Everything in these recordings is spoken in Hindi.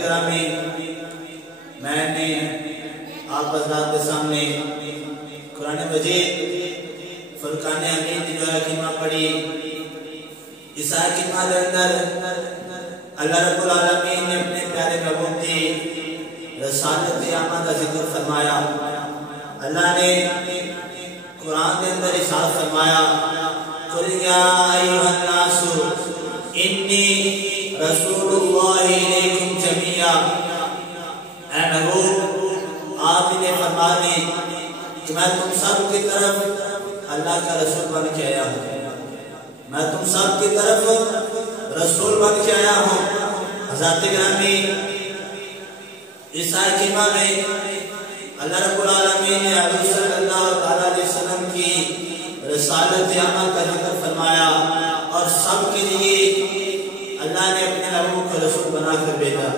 ग्रामी, मैंने आप हज़रात के सामने कुरान मजीद फुरकान हमीद जो है कलमा पढ़ी। इस कलमा के अंदर अल्लाह रब्बुल आलमीन ने अपने प्यारे महबूब की रसालत आमद का जिक्र फरमाया। अल्लाह ने कुरान के अंदर इरशाद फरमाया, कुल या अय्युहन नासु इन्नी रसूलुल्लाहि इलैकुम जमीआ। ऐ महबूब, आप इन्हें फरमा दें कि मैं तुम सब की तरफ अल्लाह का रसूल बन के आया हूँ। मैं तुम सब की तरफ रसूल बन के आया हूँ। हज़रत ग्रामी, इस कलमा में अल्लाह रब्बुल आलमीन ने हुज़ूर सल्लल्लाहु अलैहि वसल्लम की रसालत आमद का जिक्र फरमाया और सब के लिए अल्लाह ने अपने महबूब को रसूल बनाकर भेजा।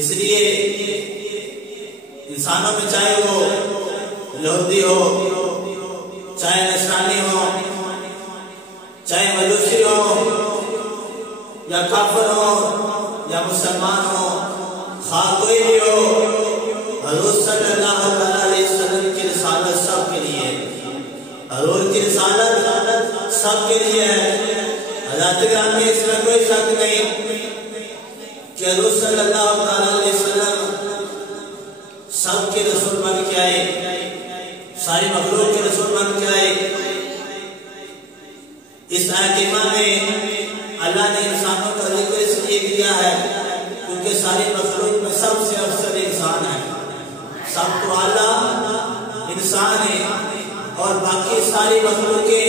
इसलिए इंसानों में चाहे वो यहूदी हो, चाहे नसरानी हो, चाहे मजूसी हो या काफिर हो या मुसलमान हो, खा कोई भी हो, हुज़ूर सल्लल्लाहु अलैहि वसल्लम की रिसालत सब के लिए है। हुज़ूर की रिसालत सब के लिए है। हज़रत ग्रामी, इसमें कोई शक नहीं कि हुज़ूर सल्लल्लाहु अलैहि वसल्लम सब के रसूल बन के आए, सारी मखलूक के रसूल बन के आए। इस कलमा में अल्लाह ने इंसानों का जिक्र इसलिए किया है क्योंकि सारी मखलूक में सबसे अफसर इंसान है, सब तो आला इंसान है और बाकी सारी मखलूकें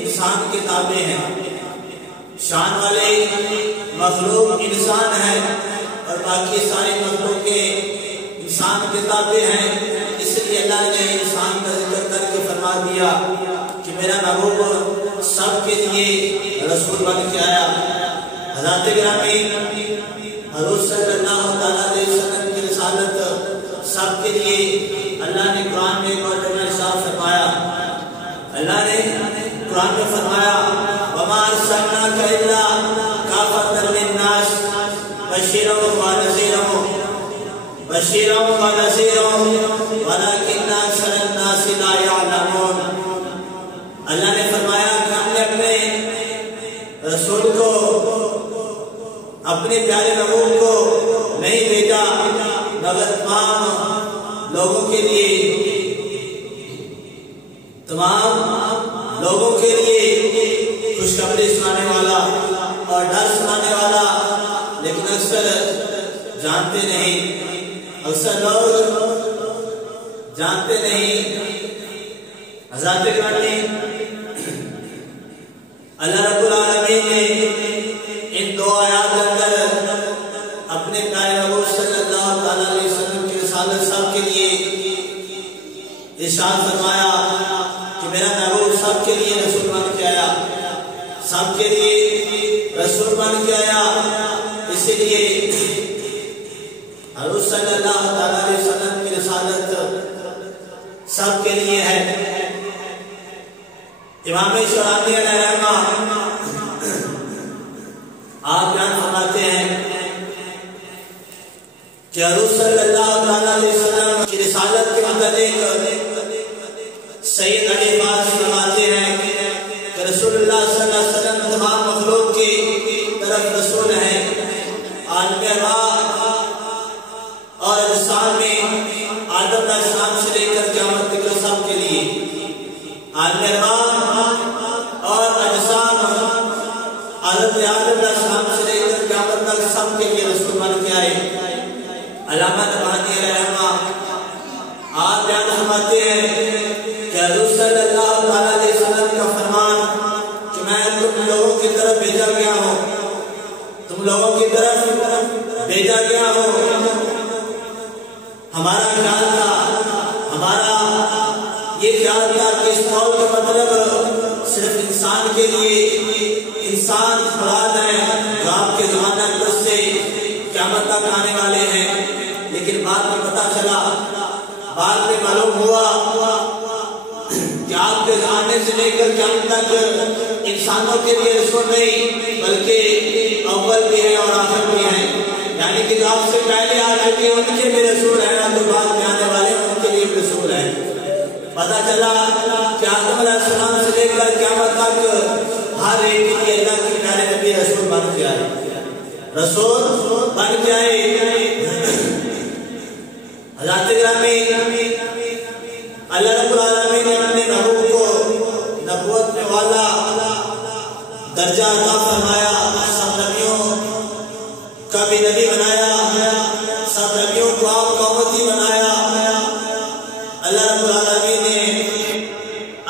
इंसान के ताबे हैं। शान वाले मखलूक इंसान है और बाकी सारी मखलूकें इंसान के ताबे हैं। इसलिए अल्लाह ने इंसान का जिक्र करके फरमा दिया कि मेरा महबूब सबके लिए रसूल बन के आया। हज़रत ग्रामी, हुज़ूर सल्लल्लाहु अलैहि वसल्लम की रिसालत सबके लिए अल्लाह ने कुरान में एक और इरशाद फरमाया। अल्लाह ने कुरान में फरमाया, वमा अरसलनाका इल्ला काफ़तन लिन्नास बशीरन व नज़ीरन वलाकिन्न अक्सरन नास ला यअलमून। अल्लाह ने फरमाया कि हमने अपने रसूल को, अपने प्यारे महबूब को नहीं भेजा मगर तमाम लोगों के लिए, तमाम लोगों के लिए खुशखबरी सुनाने वाला और डर सुनाने वाला। लेकिन अक्सर जानते नहीं, अक्सर लोग जानते नहीं। हज़रत ग्रामी, अल्लाह रब्बुल आलमीन ने इन दो आयात के अंदर अपने प्यारे महबूब सल्लल्लाहु अलैहि वसल्लम की रिसालत सब के लिए इरशाद फरमाया कि मेरा महबूब सब के लिए रसूल बन के आया, सब के लिए रसूल बन के आया। इसलिए हुज़ूर सल्लल्लाहु अलैहि वसल्लम की रिसालत सब के लिए है। इमाम शौरानी अलैहिर्रहमा आप बयान फरमाते हैं कि हुज़ूर सल्लल्लाहु अलैहि वसल्लम की रिसालत के मुताबिक सैयद अली बात फरमाते हैं कि रसूलुल्लाह सल्लल्लाहु अलैहि वसल्लम तमाम मखलूक की तरफ रसूल हैं। आलम अरवाह और अजसाम में आदम अलैहिस्सलाम से लेकर क़यामत तक सब के लिए, आलम अरवाह और अजसाम आदम अलैहिस्सलाम से लेकर क़यामत तक सब के लिए रसूल बन के आए। अल्लामा नबहानी रहमा आप बयान फरमाते हैं कि हुज़ूर सल्लल्लाहु अलैहि वसल्लम का फरमान कि मैं तुम लोगों की तरफ भेजा गया हूँ, तुम लोगों की तरफ भेजा गया हूँ। हमारा ख्याल था, हमारा ये ख्याल था कि इस कौल का मतलब सिर्फ इंसान के लिए, इंसान खुराद है जो आपके ज़माना से क़यामत तक आने वाले हैं। लेकिन बाद में पता चला, बाद में मालूम हुआ कि आपके ज़माने से लेकर क़यामत तक इंसानों के लिए रसूल नहीं बल्कि अव्वल भी है और आखिर भी है। यानी कि आपसे पहले आ चुके उनके भी रसूल हैं, और जो बाद में आने वाले उनके लिए भी रसूल हैं। पता चला कि आदम अलैहिस्सलाम से लेकर क़यामत तक हर एक के लिए अल्लाह के प्यारे नबी रसूल बन के आए, रसूल बन के आए। हज़रत गिरामी अल्लाह रब्बुल आलमीन ने अपने महबूब को नबूवत में वाला दर्जा अता फरमाया, सब नबियों का भी नबी बनाया, सब नबियों को आप का उम्मती बनाया। अल्लाह रब्बुल आलमीन ने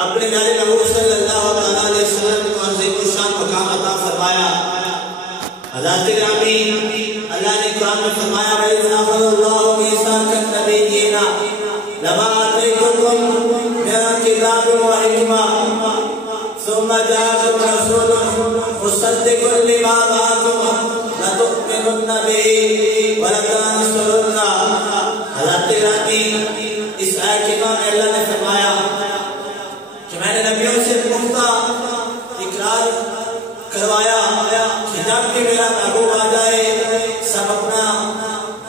अपने प्यारे महबूब सल्लल्लाहु अलैहि वसल्लम को अज़ीम शान मकाम अता फरमाया। हज़रत गिरामी अल्लाह ने कुरान में फरमाया, वअज़्ज़अल्लाहु मीसाकन नबिय्यीना लमा आतैतुकुम मिन किताबिन व हिकमा सुम्मा जाअकुम रसूलुन मुसद्दिकुन लिमा माअकुम लतु'मिनुन्ना बिही व लतंसुरुन्नाह। हज़रत गिरामी इस आयत में अल्लाह ने फरमाया कि मैंने नबियों से पुख्ता इकरार करवाया कि जब भी मेरा महबूब आ जाए सब अपना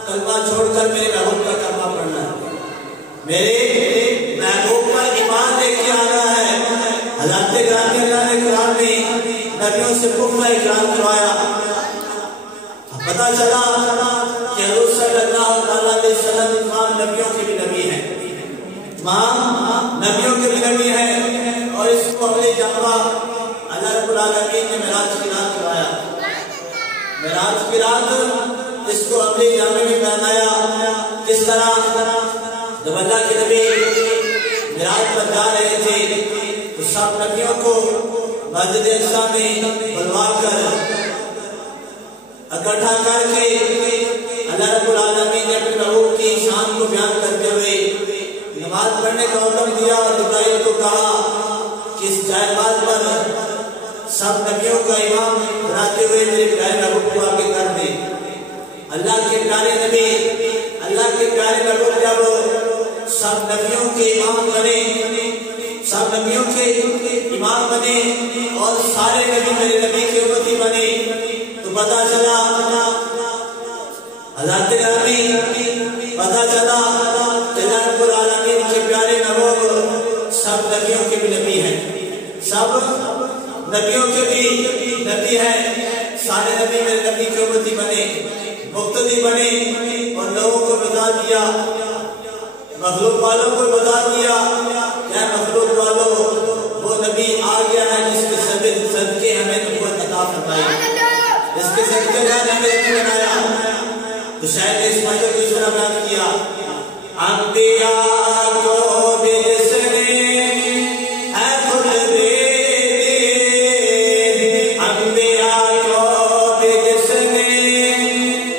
कलमा छोड़कर मेरे महबूब का कलमा पढ़ना है, मेरे महबूब पर ईमान लेके आना है। हज़रत गिरामी अल्लाह ने कुरान में नबियों से पुख्ता इकरार करवाया। पता चला कि हुज़ूर सल्लल्लाहु अलैहि वसल्लम तमाम नबियों के भी नबी हैं, तमाम नबियों के भी नबी हैं। और इसको अगले जमाना अल्लाह रब्बुल आलमीन ने मेराज की रात करवाया, मेराज की रात इसको अगले जामे में बनाया। किस तरह जब अल्लाह के नबी मेराज पर जा रहे थे तो सब नबियों को मस्जिद अक़सा में बुलवा कर इकट्ठा करके अल्लाह रब्बुल आलमीन ने अपने महबूब की शान को बयान करते हुए नमाज पढ़ने का हुक्म दिया और जिब्राइल को कहा कि इस जायमाल पर सब नबियों का इमाम बनाते हुए मेरे प्यारे महबूब को आगे कर दे। अल्लाह के प्यारे नबी, अल्लाह के प्यारे महबूब जब सब नबियों के इमाम बने, सब नबियों के इमाम बने और सारे नबी मेरे नबी के उम्मती बने, तो पता चला हज़रत गिरामी पता चला कि अल्लाह रब्बुल आलमीन के प्यारे महबूब सब नबियों के भी नबी हैं, सब नबियों के भी नबी हैं। सारे नबी मेरे नबी के उम्मती बने, मुक्तदी बने और लोगों को बता दिया, मखलूक वालों को बता दिया, क्या मखलूक वालों वो नबी आ गया है जिसके सदके हमें नबूवत अता फरमाई, जिसके सदके हमें नबी बनाया। तो शायद इस मौजू को इस तरह बयान किया, अंबिया को जिसने है खुद दे, अंबिया को जिसने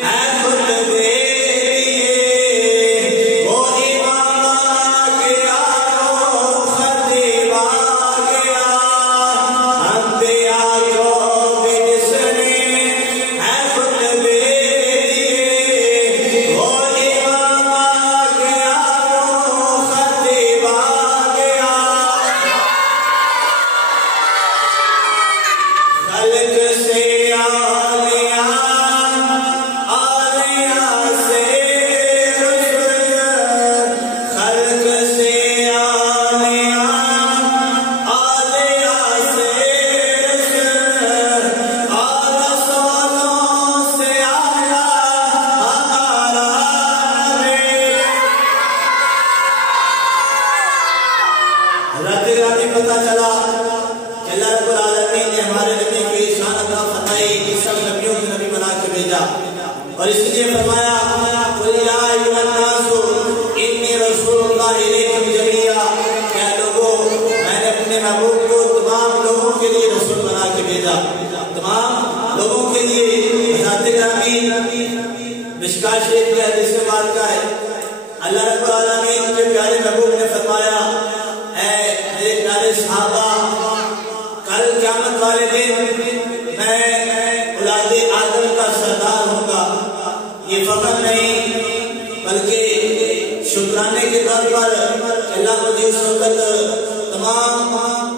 है खुद दे, वो इमाम आ गया, वो खतीब आ गया। अंबिया को जिसने है खुद दे, पता चला कि अल्लाह रब्बुल आलमीन ने हमारे नबी को ये शान अता फरमाई कि सब नबियों को नबी बना के भेजा। और इसलिए फरमाया, कुल या अय्युहन नासु इन्नी रसूलुल्लाहि इलैकुम जमीआ, क्या लोगों मैंने अपने महबूब को तमाम लोगों के लिए रसूल बना के भेजा, तमाम लोगों के लिए। हज़रत गिरामी मिशकात शरीफ के हदीस में बात का है, अल्लाह रब्बुल आलमीन के प्यारे महबूब ने फरमाया, मेरे प्यारे सहाबा, कल क़यामत वाले दिन मैं औलादे आदम का सरदार होगा। ये फखर नहीं बल्कि शुक्राने के तौर पर अल्लाह मुझे उस वक्त तमाम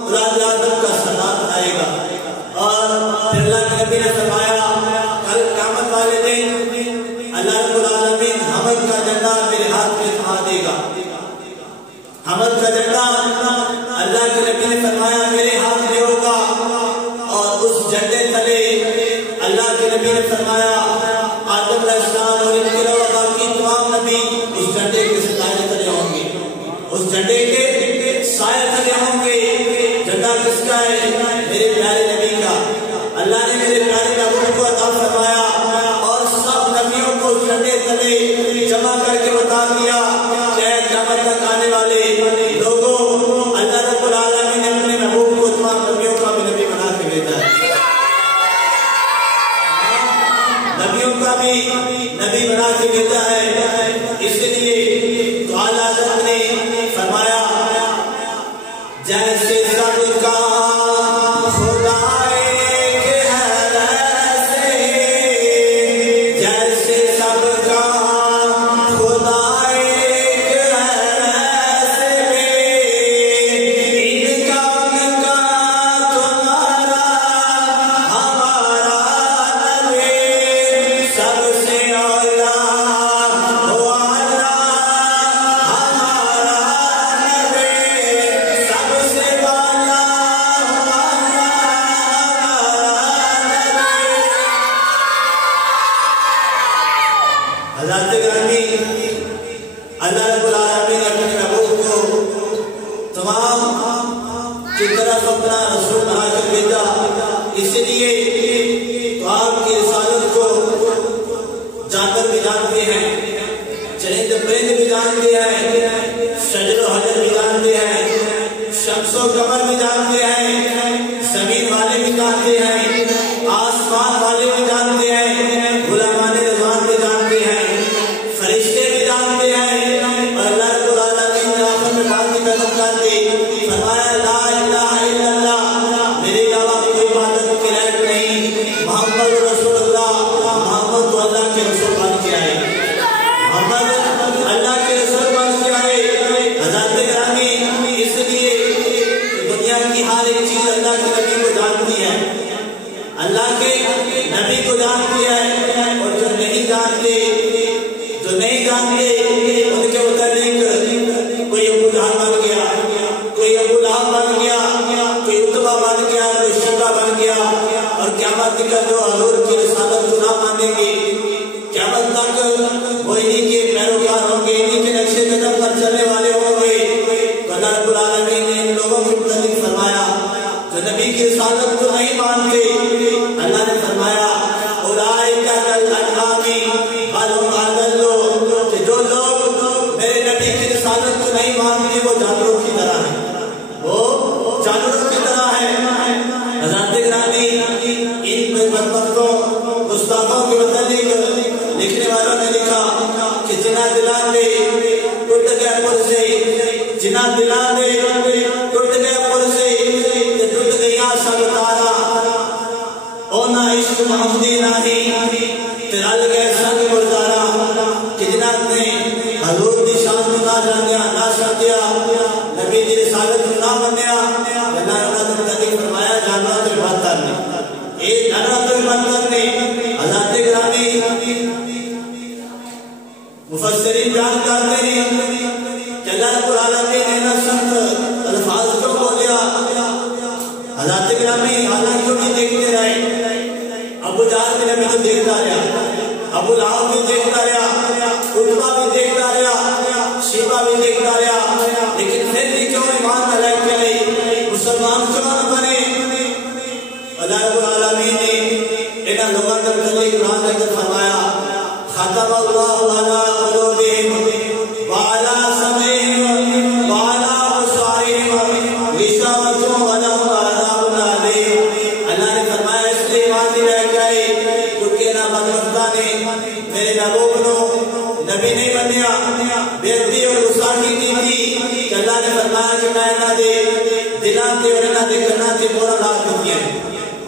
औलादे आदम का सरदार बनाएगा। और फिर अल्लाह के नबी ने फरमाया, कल क़यामत वाले दिन अल्लाह रब्बुल आलमीन हमद का झंडा मेरे हाथ में थमा देगा। हमद का झंडा अल्लाह के नबी ने फरमाया मेरे हाथ में होगा, और उस झंडे तले अल्लाह के नबी ने फरमाया आदम अलैहिस्सलाम और इनके अलावा बाकी तमाम नबी उस झंडे के साए तले होंगे, उस झंडे के साए तले होंगे। झंडा किसका है? मेरे प्यारे नबी का। अल्लाह ने मेरे प्यारे नबी को अता फरमाया और सब नबियों को उस झंडे तले जमा करके बता दिया कि क़यामत तक आने वाले लोगों, अल्लाह रब्बुल आलमीन ने अपने महबूब को तमाम नबियों का भी नबी बना के भेजा है, नबियों का भी नबी बना के भेजा है। इसलिए तो आला हज़रत ने फरमाया जैसे सबका खुदाए के है वैसे, जैसे सबका खुदाए के है वैसे, इनका उनका तुम्हारा हमारा नबी सबसे औला हो आला हमारा नबी सबसे वाला हो आला हमारा नबी। हज़रत ग्रामी अल्लाह रब्बुल आलमीन ने अपने महबूब को तमाम की तरफ अपना रसूल बना कर भेजा। इसलिए तो आपकी रिसालत को जानवर भी जानते हैं, चरिंद परिंद भी जानते हैं, शजर और हजर भी जानते हैं, शम्स और कमर भी जानते हैं, जमीन वाले भी जानते हैं, आसमान वाले भी जानते हैं, गुलामान रज़वान भी जानते हैं, फरिश्ते भी जानते हैं। और अल्लाह रब्बुल आलमीन ने आखिर में बात की कसम खा दी, फरमाया ला इलाहा इल्लल्लाह, मेरे अलावा कोई इबादत के लायक नहीं, मोहम्मद रसूलुल्लाह, मोहम्मद तो अल्लाह के रसूल बन के आए, मोहम्मद अल्लाह के रसूल बन के आए। हज़रत ग्रामी इसलिए दुनिया की हर एक चीज अल्लाह के नबी को जानती है, अल्लाह के नबी को जानती है। और जो नहीं जानते उनके मुताबिक कोई अबू जहल बन गया, कोई अबू लहब बन गया, कोई उतबा बन गया, कोई शैबा बन गया, और क़यामत तक जो हुजूर की रिसालत को ना मानेंगे, क़यामत तक वो इन्हीं के पैरोकार होंगे, इन्हीं के नक्शे कदम पर चलने वाले होंगे। तो अल्लाह रब्बुल आलमीन ने इन लोगों के मुताबिक फरमाया जो नबी की रिसालत को नहीं मानते, अल्लाह ने फरमाया उलाइका कल अनआमी बल हुम अज़ल्ल, कि जो लोग मेरे नबी की रिसालत को नहीं मानते वो जानवरों की तरह हैं, वो जानवरों की तरह है। हज़रत ग्रामी इन बदबख्तों गुस्ताखों के मुताबिक लिखने वालों ने लिखा कि जिना दिला दे टूट गए पुरसे, जिना दिला दे टूट गए पुरसे, टूट गया सब तारा, ओ ना इश्क मोहम्मदी नाही तिरल गए संग गुरदारा। कि जिन्हां ने हजूर दी शान को ना जानिया, ना समझिया, नबी दी रिसालत को ना मन्निया, अल्लाह ने मुताबिक फरमाया जानवर तो बदतर ने, ये जानवर तो बदतर ने। हज़रत ग्रामी मुफस्सिरीन बयान करते हैं कि अल्लाह रब्बुल आलमीन ने ना सख्त अल्फाज को बोलिया। हज़रत ग्रामी हालांकि भी देखते रहे, अबू जहल भी नबी को देखता रहा, अबू लहब भी देखता रहा, उतबा भी देखता रहा, शैबा भी देखता रहा, लेकिन फिर भी क्यों ईमान न लाए, मुसलमान क्यों न बने? अल्लाह रब्बुल आलमीन ने इन लोगों के लिए कुरान में फरमाया खतमल्लाहु अला क़ुलूबिहिम व अला समइहिम व अला अबसारिहिम गिशावतुन व लहुम अज़ाबुन अलीम। अल्लाह ने फरमाया इसलिए ईमान नहीं रह गए क्योंकि ना बदबख्ता ने मेरे महबूब को नबी नहीं बनया, बेअदबी और गुस्ताखी की थी। अल्लाह ने फरमाया कि मैं ना दे दिलां ते और ना दे कन्नां ते मोहर ला दी है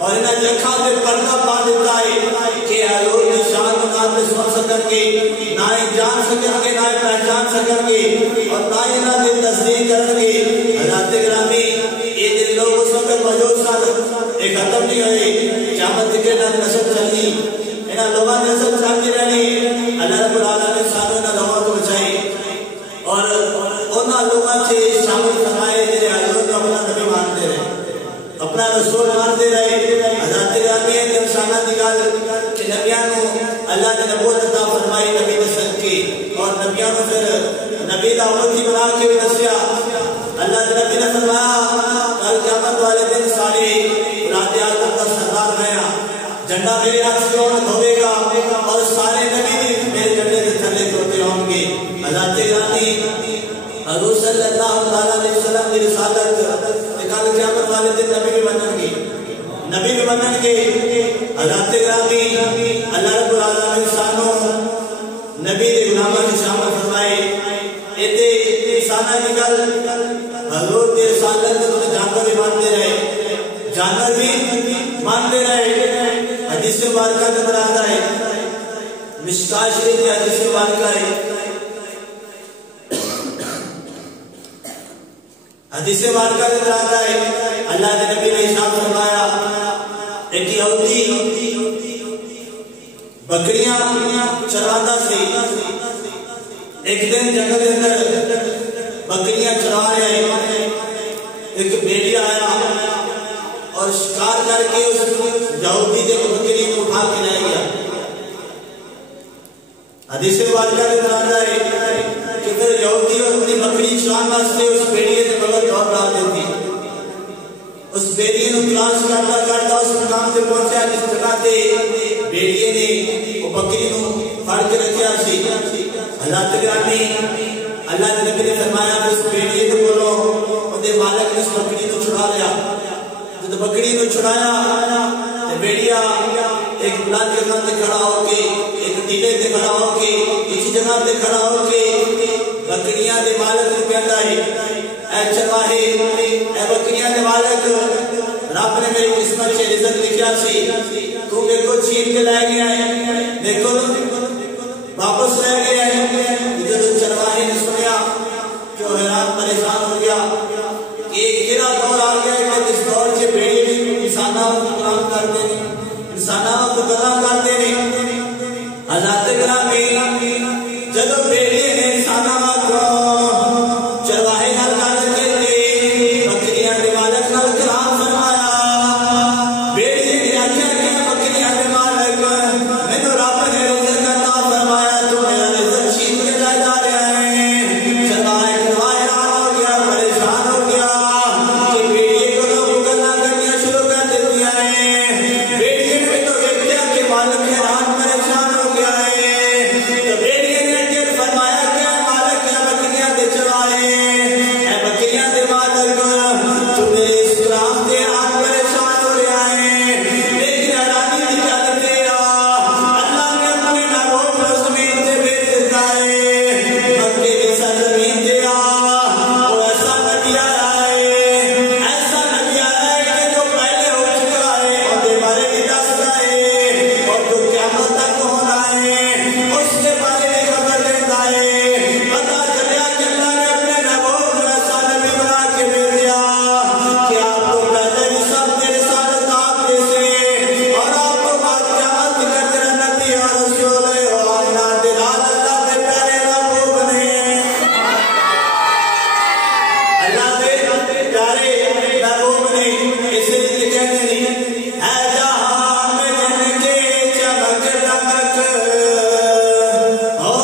और इन्हां दी अखां ते पर्दा पा दिता है कि हजूर दी शान को ना ते सुन सकणगे, ना ही जान सकणगे, ना ही पहचान सकणगे और ना ही इन्हां दी तस्दीक करणगे। हज़रत ग्रामी ये दिन लोग उस वक्त मौजूद सन, ये खत्म नहीं हुए, क़यामत के दिन नस्ल चलनी, इन्हां लोगों ने सब चाहते रहने अल्लाह रब्बुल आलमीन सानू इन्हां लोगों को बचाए और उन्हां लोगों से शामिल फरमाए जिन्हें हजरत अपना नबी मानते रहे, अपना रसूल मानते रहे। हज़रत गामी इंसाना दी गल कि नबियां नु अल्लाह ने नबूवत अता फरमाई नबी दे सदके और नबियां नु फिर नबी दा उम्मती बना के भी दसिया। अल्लाह के नबी ने फरमाया कल क़यामत वाले दिन सारे औलाद आदम का सरदार मैं, झंडा मेरे हाथ से होगा और सारे नबी मेरे झंडे के थल्ले होते होंगे। हज़रत गामी हजूर सल्लल्लाहु अलैहि वसल्लम की रिसालत कल क़यामत वाले दिन नबी भी बननगे, नबी भी बननगे। हज़रत गामी अल्लाह रब्बुल आलमीन सानू नबी दे गुलामां में शामिल फरमाए। इते इंसाना दी गल हजूर दे रिसालत तो जानवर भी मानते रहे, जानवर भी मानते रहे। हदीस मुबारक में आता है, मिशकात शरीफ की हदीस मुबारक है, हदीस मुबारक में आता है अल्लाह के नबी ने इरशाद फरमाया एक यहूदी बकरियां चराता से एक दिन जंगल के अंदर बकरियां चरा रहे हैं, एक भेड़िया आया और शिकार करके उस यहूदी के बकरी को उठा के ले गया। हदीस मुबारक में आता है कि फिर यहूदी अपनी बकरी चराने वास्ते उस भेड़िए के बगल दौड़ डाल देती, उस भेड़िए को तलाश करता करता उस मुकाम से पहुंचा जिस जगह से भेड़िए ने वो बकरी को फड़ के रखा सी। हज़रत गामी अल्लाह के नबी ने फरमाया उस भेड़िए को बोलो उनके मालिक ने उस बकरी को छुड़ा लिया। जब बकरी को छुड़ाया तो भेड़िया एक बुलंद जगह पे खड़ा होके, एक टीले पे खड़ा होके, किसी जगह पे खड़ा होके बकरियां दे मालिक को कहता है ऐ चरवाहे ऐ बकरियां दे मालिक, रब ने मेरी किस्मत से रिज़्क लिखा सी, तू मेरे को छीन के ले गया है, मेरे को वापस ले गया है। जब चरवाहे ने सुना तो हैरान परेशान हो गया कि गिरा दौर आ गया कि जिस दौर से भेड़िए भी इंसानों को गुलाम करते हैं, इंसानों को गुलाम करते हैं। हज़रत गामी जब भेड़िए ने इंसानों को चरवाहे नाल गल करके बकरियां के मालिक नाल कलाम फरमाया, भेड़िए ने आख्या कि बकरियां के मालिक मैनू रब ने रिज़्क अता फरमाया, तू मेरा रिज़्क छीन के ले जा रहा है। चरवाहे हैरान हो गया, परेशान हो गया कि भेड़िए को लोग गल्लां करनियां शुरू कर देतियां हैं। भेड़िए ने तो देखा कि मालिक हैरान परेशान हो गया है, तो भेड़िए ने फिर फरमाया कि मालिक है बकरियां दे चरवाहे ऐ बकरियां दे मालिक, तू मेरे इस कलाम से हैरान परेशान हो रहा है। लेकिन हैरानी की गल तेरा अल्लाह ने अपने महबूब को ज़मीन से भेज देता है, मक्के की सरजमीन तेरा वो ऐसा नबी आया है, ऐसा नबी आया है कि जो पहले हो चुका है उसके बारे में दसता है और जो क़यामत तक होना है उसके बारे में खबर देता है। पता चला कि अल्लाह ने अपने महबूब को ऐसा नबी बना के भेज दिया कि आपको पहले भी सब मेरे साथ आप जैसे और आपको बाद क़यामत तक तेरा नबी और रसूल है और आईना दिलाल अल्लाह के प्यारे महबूब ने, अल्लाह के प्यारे महबूब ने इसलिए कहते नहीं है जहां में जिनके चमक दमक हो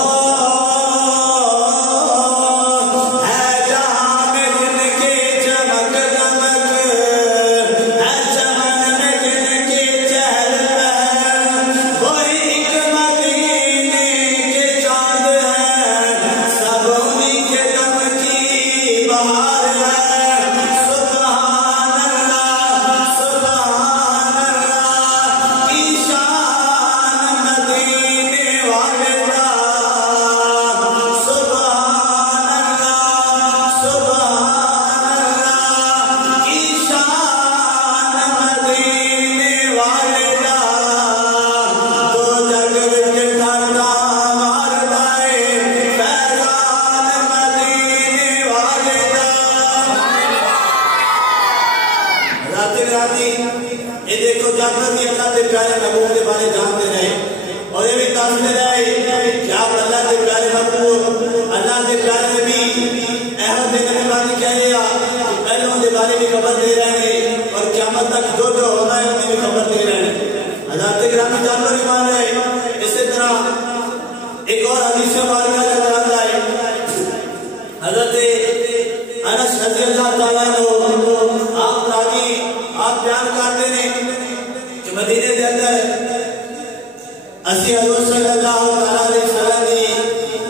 आप अल्लाह के प्यारे महबूब अल्लाह के प्यारे नबी अहमद नबी बानी कह लिया कि पहलों के बारे में खबर दे रहे हैं और क़यामत तक जो जो होना है उसकी भी खबर दे रहे हैं। हज़रत गिरामी जानवर ईमान है। इसी तरह एक और हदीस मुबारक नजर आता है, हज़रत अनस रज़ी अल्लाह तआला अन्हु आप रावी आप बयान करते हैं कि मदीने के अंदर असी हज़ूर सल्लल्लाहु अलैहि वसल्लम की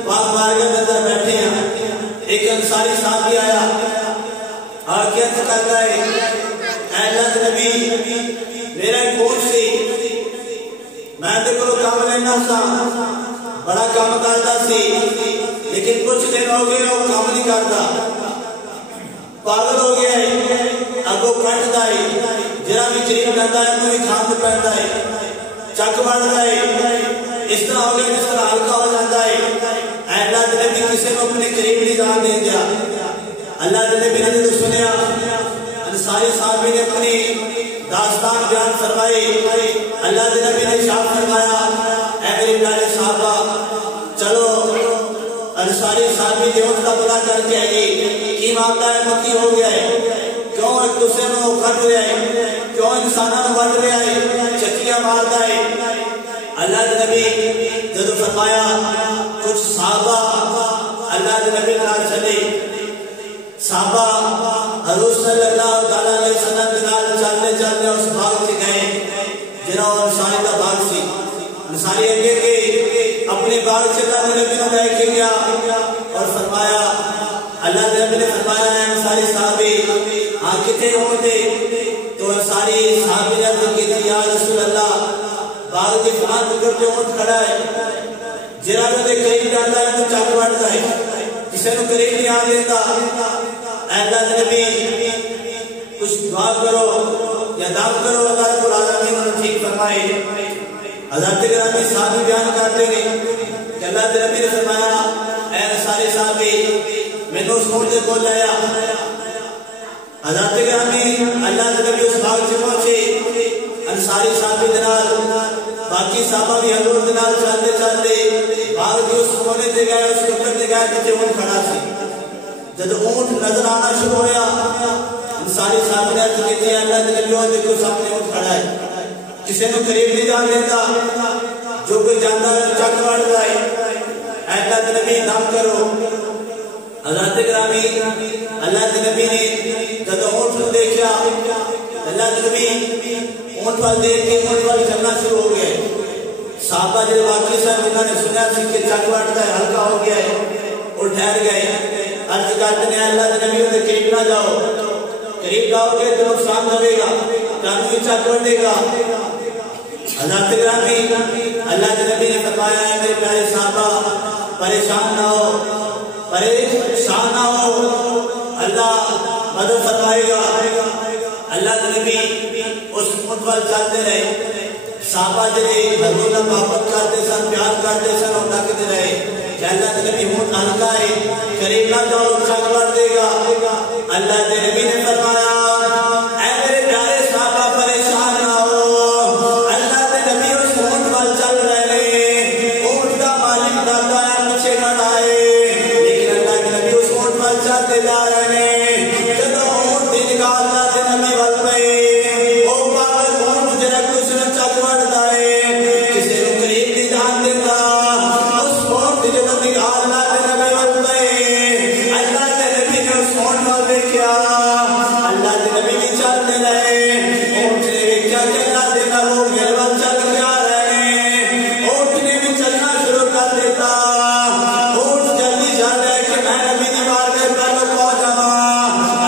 पाक बारगाह के अंदर बैठे हैं। एक अंसारी साहब आया आके अर्ज करता है, ऐ अल्लाह के नबी मेरा एक बोझ सी, मैं ते कोलों काम लेना सा, बड़ा काम करता सी, लेकिन कुछ दिन हो गए वो काम नहीं करता, पागल हो गया है, अगो कटता है, जरा भी करीब जाता है तो भी खाम पैदा है, चक बढ़ता है, इस तरह हो गया जिस तरह हल्का हो जाता है। अल्लाह के नबी किसी को अपने करीब नहीं जान दे दिया। अल्लाह के नबी ने जो सुनिया अंसारी साहब ने अपनी दास्तान बयान फरमाई। अल्लाह के नबी ने इरशाद फरमाया, ऐ मेरे प्यारे साहबा चलो अंसारी साहब की मौत का पता करके आइए कि मामला है मक्की हो गया है, क्यों एक दूसरे में कट रहा है, क्यों इंसानों में बढ़ रहा है, चक्कियां मारता है। अल्लाह के नबी जब फरमाया कुछ साहबा अल्लाह के नबी के नाल चले, साहबा हज़ूर सल्लल्लाहु अलैहि वसल्लम के नाल चलते चलते उस बाग से गए जिन्हों अंसारी का बाग सी। अंसारी अगे के अपने बाग से अल्लाह के नबी ने लेके गया और फरमाया, अल्लाह के नबी ने फरमाया अंसारी साहबी हाँ कितने होते, तो अंसारी साहबी ने अर्ज की थी, या रसूल अल्लाह बाग के फलां टुकड़ पे ऊंट खड़ा है, जरा भी करीब जाता है तो चक बढ़ता है, किसी को करीब नहीं आने देता। अल्लाह के नबी कुछ दुआ करो या दाम करो, अल्लाह रब्बुल आलमीन ने ठीक फरमाए। हज़रत गिरामी साहब बयान करते हैं कि अल्लाह के नबी ने फरमाया, ऐ अंसारी साहबी मैंने उस ऊंट को लाया। हज़रत गिरामी अल्लाह के नबी उस बाग से पहुंचे, अंसारी साहबी के नाल बाकी साहबा भी हजूर के नाल चलते चलते बाग के उस कोने से गए, उस टुकड़ से गए जिथे ऊंट खड़ा सी। जब ऊंट नजर आना शुरू होया अंसारी साहब ने अर्ज की, अल्लाह के नबी देखो सामने ऊंट खड़ा है, किसी को करीब नहीं जान देता, जो कोई जानता है चक बढ़ता है। अल्लाह के नबी नाम करो। हज़रत गिरामी अल्लाह के नबी ने जब ऊंट को देखा, अल्लाह के नबी ऊंट पर देख के ऊंट पर चलना शुरू हो गए। साहबा जो बाकी सब उन्होंने सुना सी कि चक बढ़ता है, हल्का हो गया है, और ठहर गए। अर्ज करते हैं अल्लाह के नबी के करीब ना जाओ, करीब जाओगे तो नुकसान होगा, कानूनी चक बढ़ेगा। हज़रत गिरामी अल्लाह के नबी ने फरमाया, मेरे प्यारे साहबा परेशान ना हो, परेशान ना हो, अल्लाह मदद फरमाएगा। अल्लाह के नबी उस ऊंट पर चलते रहे। साहबा जिन्हें हजूर ने मोहब्बत करते सन, प्यार करते सन और डकते रहे कि अल्लाह के नबी ऊंट हल्का है, करीब ना जाओ चक बढ़ देगा। अल्लाह के नबी ने फरमाया, ऐ मेरे प्यारे साहबा परेशान ना हो, अल्लाह के नबी उस ऊंट पर चल रहे हैं, ऊंट का मालिक दाता है पीछे खड़ा है, लेकिन अल्लाह के नबी उस ऊंट पर चलते जा रहे हैं। जब ऊंट दिन का अल्लाह के नबी बल पे ओ पागल ऊंट जरा कुछ न चक बढ़ता है, किसी को करीब नहीं जान देता। उस ऊंट जो नबी अल्लाह के नबी बल पे अल्लाह के नबी ने उस ऊंट पर देखा, अल्लाह के नबी भी चलते रहे। ऊंट ने देखा कि अल्लाह के नबी मेरे बल चल के आ रहे हैं, ऊंट ने भी चलना शुरू कर देता। ऊंट जल्दी चल रहा है कि मैं नबी की बारगाह में पहले पहुंच जाऊं।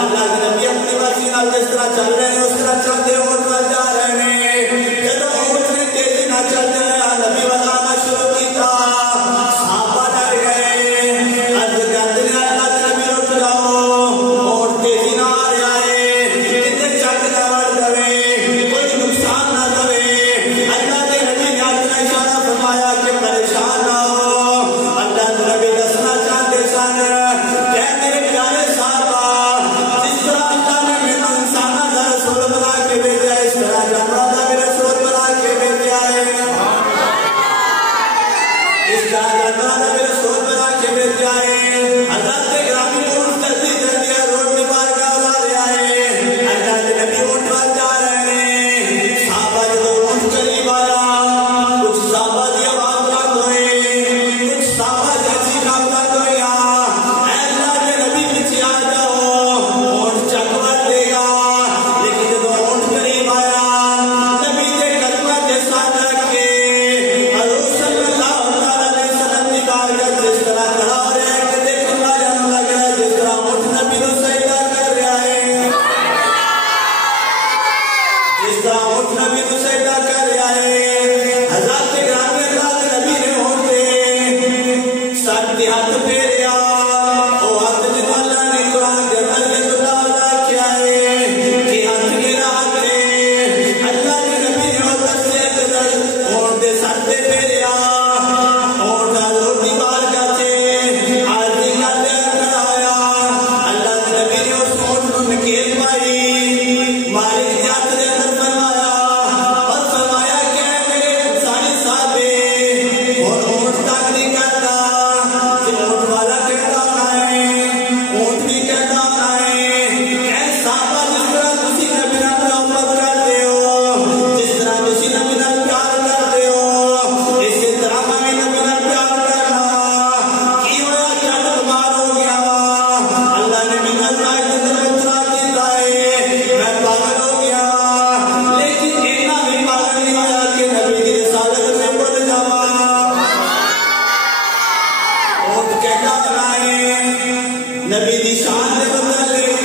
अल्लाह के नबी अपनी मर्जी नाल जिस तरह चल रहे हैं उस तरह चलते ऊंट पर जा रहे हैं। जब ऊंट ने तेजी ना चलते नबी बताना शुरू किया, साहबा डर गए। बारगाह जिस तरह खड़ा हो रहा है कि देखने वाले को लग रहा है जिस तरह ऊंट नबी को सजदा कर रहा है, जिस तरह ऊंट नबी को सजदा कर रहा है। हज़रत गिरामी हज़रत नबी ने होते सर के हाथ फेरिया, वो हाथ जिन्हों अल्लाह ने कुरान के अंदर यदुल्लाह अदा किया है कि हाथ गिरा के अल्लाह के नबी ने होते से कदर ऊंट दे सर पे फेरिया, ऊंट लोटी बारगाह से आरती करते कराया। अल्लाह के नबी ने उस ऊंट को नकेल मारी, मालिक के हाथ के अंदर फरमाया और फरमाया कि मेरे सारे साहबे और ऊंट तक नहीं करता कि ऊंट वाला कहता है, ऊंट भी कहता है ऐसा जिस तरह तुसी नबी नाल मोहब्बत करते हो, जिस तरह तुसी नबी नाल प्यार करते हो, इसी तरह मैं नबी नाल प्यार करना। की होया चट मार हो गया, अल्लाह ने मेरे नाल अंदर उतरा दिया है, मैं पागल हो गया, लेकिन इतना भी पागल नहीं होया कि नबी की रिसालत में भूल जावा। ऊंट कहता है नबी दी शान दे मुतालिक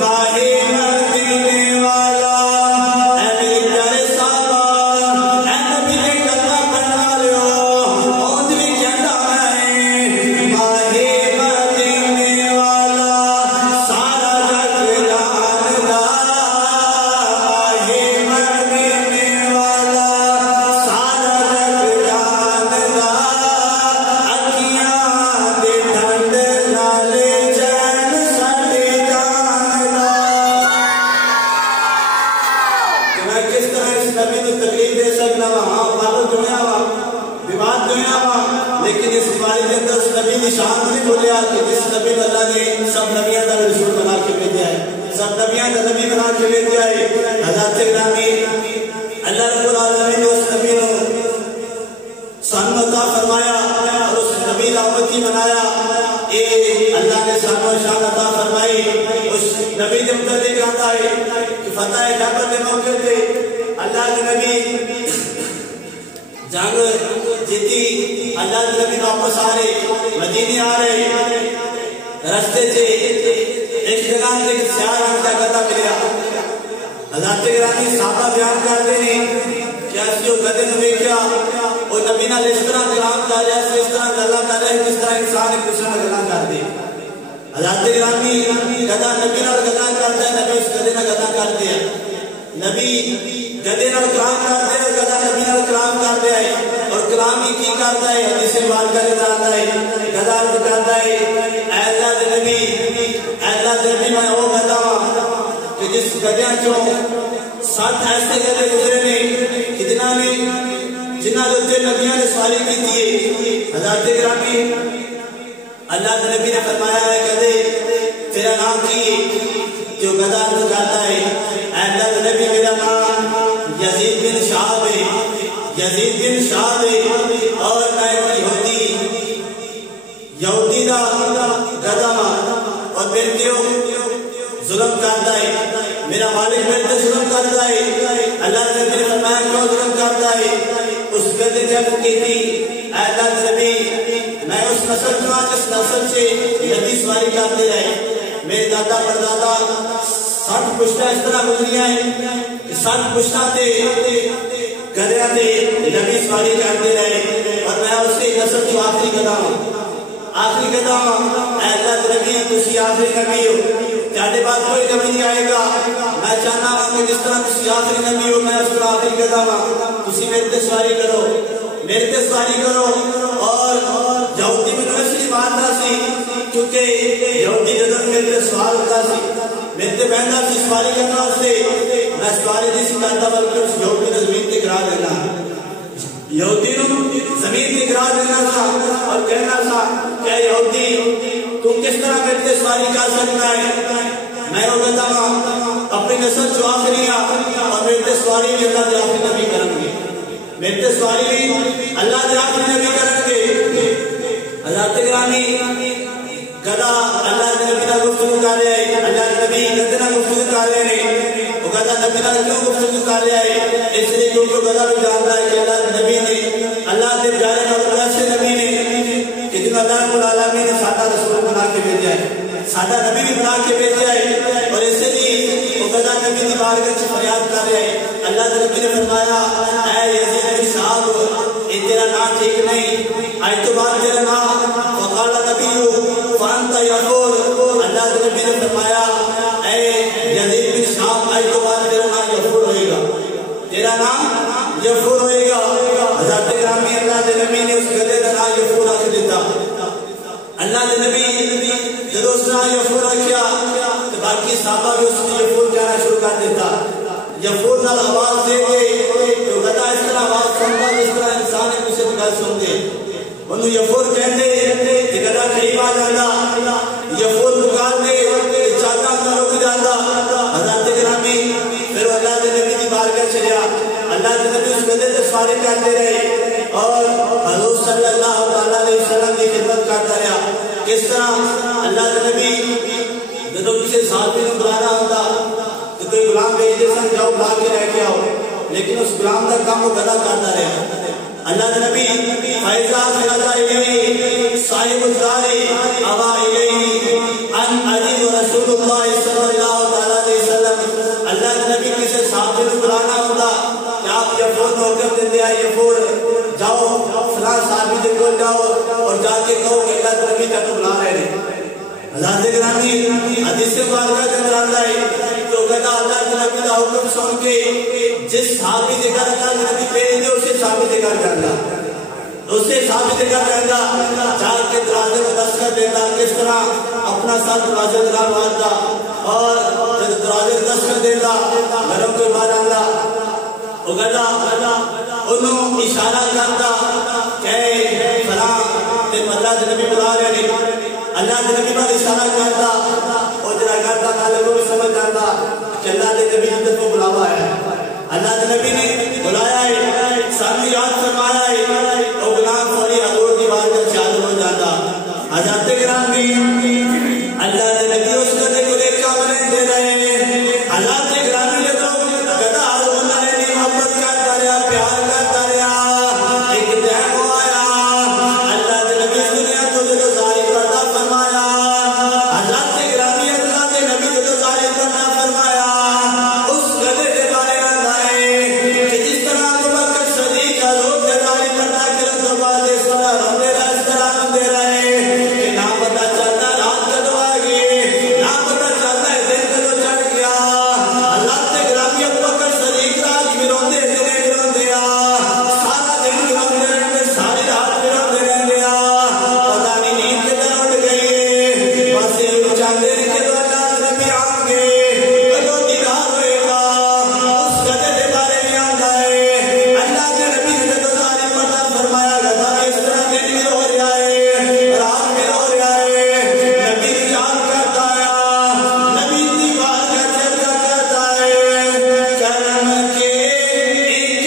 माहे मदीने वाला ऐ मेरे प्यारे साहबा ऐ नबी ने कलमा पढ़ने वाले हो। ऊंट भी कहता है माहे मदीने वाला सारा जग जानदा, माहे मदीने वाला सारा जग जानदा, अखियां दे ठंड नाले चैन साडे जानदा। कि मैं किस तरह इस नबी को तकलीफ दे सकता वा, हाँ पागल दुनिया वा, विवाद दुनिया वा, लेकिन इस बारे के अंदर उस नबी की शान नहीं बोलिया कि जिस नबी को अल्लाह ने सब नबियों का रसूल बना के भेजा है, सब नबियों का नबी बना के भेजा है। हज़रत गिरामी अल्लाह रब्बुल आलमीन ने उस नबी को शान अता फरमाया और उस नबी का उम्मती बनाया। ए अल्लाह ने शान और शान अता फरमाई। उस नबी के मुतालिक आता है कि फतह खैबर के मौके पे अल्लाह के नबी जंग जीती, अल्लाह के नबी वापस आ रहे, मदीने आ रहे, रास्ते से एक जगह से एक सियार का गधा मिला। हज़रत गिरामी साहबा बयान करते हैं कि असली गधे ने देखा और नबी नाल इस तरह कलाम कर रहा है, इस तरह गल्लां कर रहा है जिस तरह इंसान एक दूसरे नाल गल्लां करदे। हज़रत गिरामी गधा नबी नाल गल्लां करता है, नबी उस गधे नाल गल्लां करते हैं, नबी गधे नाल कलाम करते हैं, गधा नबी नाल कलाम करते हैं। और कलाम ही की करता है, हदीस बात कर जाता है, गधा अर्ज करता है ऐ अल्लाह दे नबी, ऐ अल्लाह दे नबी मैं वो गधा कि जिस गधियां चों 60 ऐसे गधे गुजरे ने कि जिन्हां दे उत्ते नबियां ने सवारी की थी। हज़रत गिरामी अल्लाह के नबी ने फरमाया है गधे तेरा नाम की, जो गधा अर्ज करता है ऐ अल्लाह के नबी मेरा नाम यजीद बिन शाहब है, यजीद बिन शाहब है और मैं यहूदी दा गधा और मेरे पे जुल्म करता है, मेरा मालिक मेरे पे जुल्म करता है। अल्लाह ने नबी ने फरमाया क्यों जुल्म करता है? उस गधे ने अर्ज की थी अल्लाह के नबी मैं उस नस्ल जिस नस्ल से नबी सवारी करते रहे, मेरे दादा परदादा 60 पुश्ता इस तरह गुजरिया है कि 60 पुश्ता थे गधे थे नबी सवारी करते रहे और मैं उसकी नस्ल जो आखिरी गधा हूँ, आखिरी गधा हूँ। अल्लाह के नबी तुसी आखिरी नबी हो, तेरे बाद कोई नबी नहीं आएगा। मैं चाहना वा कि जिस तरह तुसी आखिरी नबी हो मैं उस तरह आखिरी गधा हूँ, तुसी मेरे पे सवारी करो, मेरे पे सवारी करो। और यहूदी में इसलिए मानता सी क्योंकि यहूदी जदों मेरे पे सवाल होता सी, मेरे पे बहना सी सवारी करना उससे, मैं सवारी नहीं सी करता बल्कि उस यहूदी ने जमीन पे गिरा देना, यहूदी जमीन पे गिरा देना था और कहना था क्या यहूदी तुम किस तरह मेरे पे सवारी कर सकता है? मैं वो कहता हूँ अपनी नस्ल जो आखिरी और मेरे पे सवारी भी अल्लाह के आखिरी नबी करेंगे, मेरे पे सवारी भी अल्लाह के आखिरी नबी करेंगे। हज़रत गिरामी गधा अल्लाह के नबी नाल गुफ्तगू कर रहा है, अल्लाह के नबी गधे नाल गुफ्तगू कर रहे हैं। वो गधा नबी नाल क्यों गुफ्तगू कर रहा है? इसलिए क्योंकि गधा भी जानता है कि अल्लाह के नबी ने, अल्लाह के प्यारे नबी से नबी ने जिन्होंने अल्लाह रब्बुल आलमीन ने सादा रसूल बना के भेजा है, सादा नबी भी बना के भेजा है। और इसलिए वो गदा नबी की बारगाह में फरियाद कर रहे हैं। अल्लाह के नबी ने फरमाया, ऐ यजीद बिन साहब, ये तेरा नाम ठीक नहीं, आज तो बाद तेरा नाम वकाला नबी फअंता यफूर। अल्लाह के नबी ने फरमाया, ऐ यजीद बिन साहब, आज तो बाद तेरा नाम यफूर होएगा, तेरा नाम यफूर होएगा। हज़रत ग्रामी अल्लाह के नबी ने उस गधे का नाम यफूर रख दिया। अल्लाह के नबी जब उसने यफूर रखा तो बाकी साहबा भी उसने यफूर कहना शुरू कर देता। यफूर नाल आवाज दे के तो गधा इस तरह आवाज सुनता जिस तरह इंसान एक दूसरे की गल सुनते। उन्होंने यफूर कहते कि गधा करीब आ जाता, यफूर पुकार दे चाचा का रुक जाता। हज़रत ग्रामी फिर अल्लाह के नबी की बारगाह चलिया। अल्लाह के नबी उस गधे से सवारी करते रहे और हुज़ूर सल्लल्लाहु अलैहि वसल्लम की खिदमत करता रहा। किस तरह अल्लाह के नबी जो किसी साथी को बुलाना होता तो कोई गुलाम भेजते सन, जाओ बुला के रह के आओ, लेकिन उस गुलाम का काम वो गधा करता रहा। अल्लाह के नबी फैज़ा फ़िज़ा इलैहि साहिबुद्दारी अवा इलैहि अन अली व रसूलुल्लाह सल्लल्लाहु अलैहि वसल्लम। अल्लाह के नबी किसी साथी को बुलाना होता कि आप यफूर को हुक्म देते हैं, यफूर जाओ फलां साहबी के कोल जाओ और जाके कहो कि अल्लाह के नबी तक बुला रहे हैं। हज़रत ग्रामी हदीस बारगाह के अंदर आता है तो कहता अल्लाह के नबी का हुक्म सुन के जिस साहबी के घर अल्लाह के नबी भेज दे उसे साहबी के घर जाता, उससे साहबी के घर जाता, जाके दरवाजे में दस्तक देता। किस तरह अपना साथ दरवाजे लगा मारता और जब दरवाजे में दस्तक देता घरों के बाहर आता, वो कहता उन्होंने इशारा करता कि फलां तेरे अल्लाह के नबी बुला रहे हैं। अल्लाह के नबी पर इशारा करता और जरा करता खाले को भी समझ जाता कि अल्लाह के नबी ने को बुलावा है, अल्लाह के नबी ने बुलाया है, सामने याद फरमाया है और गुलाम फौरी हजूर की बात में चालू हो जाता। हज़रत ग्रामी अल्लाह के नबी उस गधे को एक कामने दे रहे हैं। अल्लाह के ग्रामी ने तो गधा बोला है, मोहब्बत करता रहा, प्यार करता रहा। एक टाइम आया अल्लाह के नबी दुनिया को जो जारी करता फरमाया, अल्लाह के ग्रामी अल्लाह के नबी को जारी करता फरमाया उस गधे के बारे में आए कि जिस तरह अबू बकर सिद्दीक़ का लोग जारी करता कि उस बात इस तरह रोते रहे, इस तरह रोते रहे कि ना पता चलता रात कदों आ गई, ना पता चलता है दिन कदों चढ़ गया। अल्लाह के ग्रामी अबू बकर सिद्दीक़ रात में रोते दिन में रोते सारा दिन रोते रहते, सारी रात में रोते रहते, पता नहीं नींद के तरह उठ गई, बस ये चाहते हैं कि अल्लाह के नबी आएंगे, कदों दीदार होएगा। उस गधे के बारे में आता है अल्लाह के नबी ने तो जारी करता फरमाया गधा इस तरह दिन में हो रहा है, रात में हो रहा है, नबी की याद करता है, नबी की बात का चर्चा करता है। करम के एक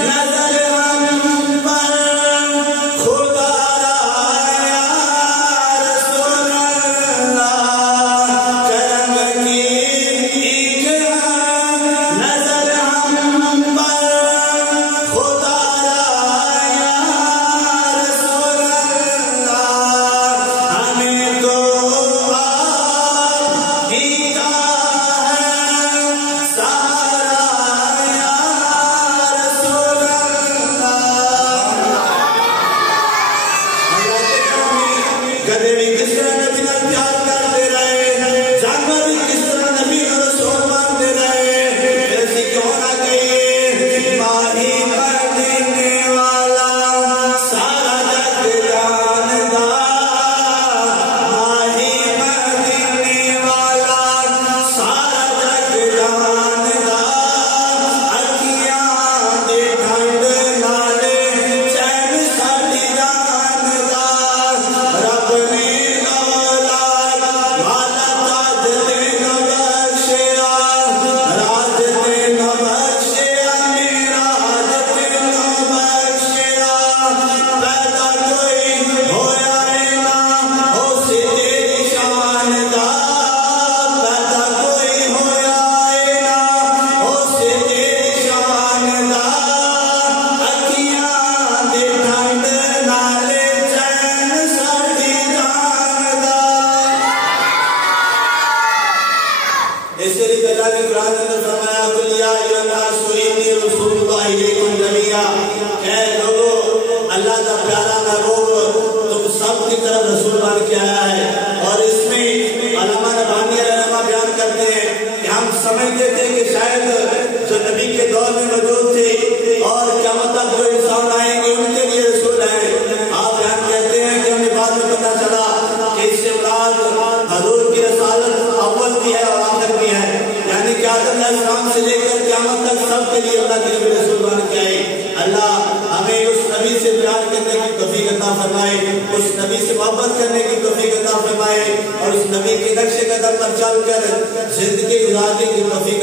नजर हम पर खुदा आया रसूल अल्लाह, करम की एक नजर हम पर खुदा आया रसूल अल्लाह, हमें तो आप ही का है सहारा या रसूल अल्लाह। गधे भी किस तरह नबी का प्यार करते रहे, जानवर भी किस तरह नबी का रसूल मानते रहे। ऐसी क्यों ना कहिए माही मदीने वाला सारा जग जानदा, माही मदीने वाला सारा जग जानदा, अखियां दे ठंड नाले चैन साडी जानदा, रब ने औलाद सबकी तरफ रसूल बन के आया है। और इसमें अल्लामा नबहानी रहमा बयान करते हैं कि हम समझते थे कि शायद जो नबी के दौर में मौजूद थे और क़यामत तक जो इंसान आएंगे उनके लिए रसूल है। आप बयान कहते हैं कि हमें बाद में पता चला कि इससे मुराद हजूर की रसालत अव्वल भी है और आखिर भी है, यानी कि आदम अलैहिस्सलाम से लेकर क़यामत तक सबके लिए अल्लाह के नबी रसूल बन के आए। अल्लाह हमें उस नबी से प्यार करने की तौफीक अता फरमाए, उस नबी से मोहब्बत करने की तौफीक अता फरमाए और उस नबी के नक्शे कदम पर चलकर जिंदगी गुजारने की तौफीक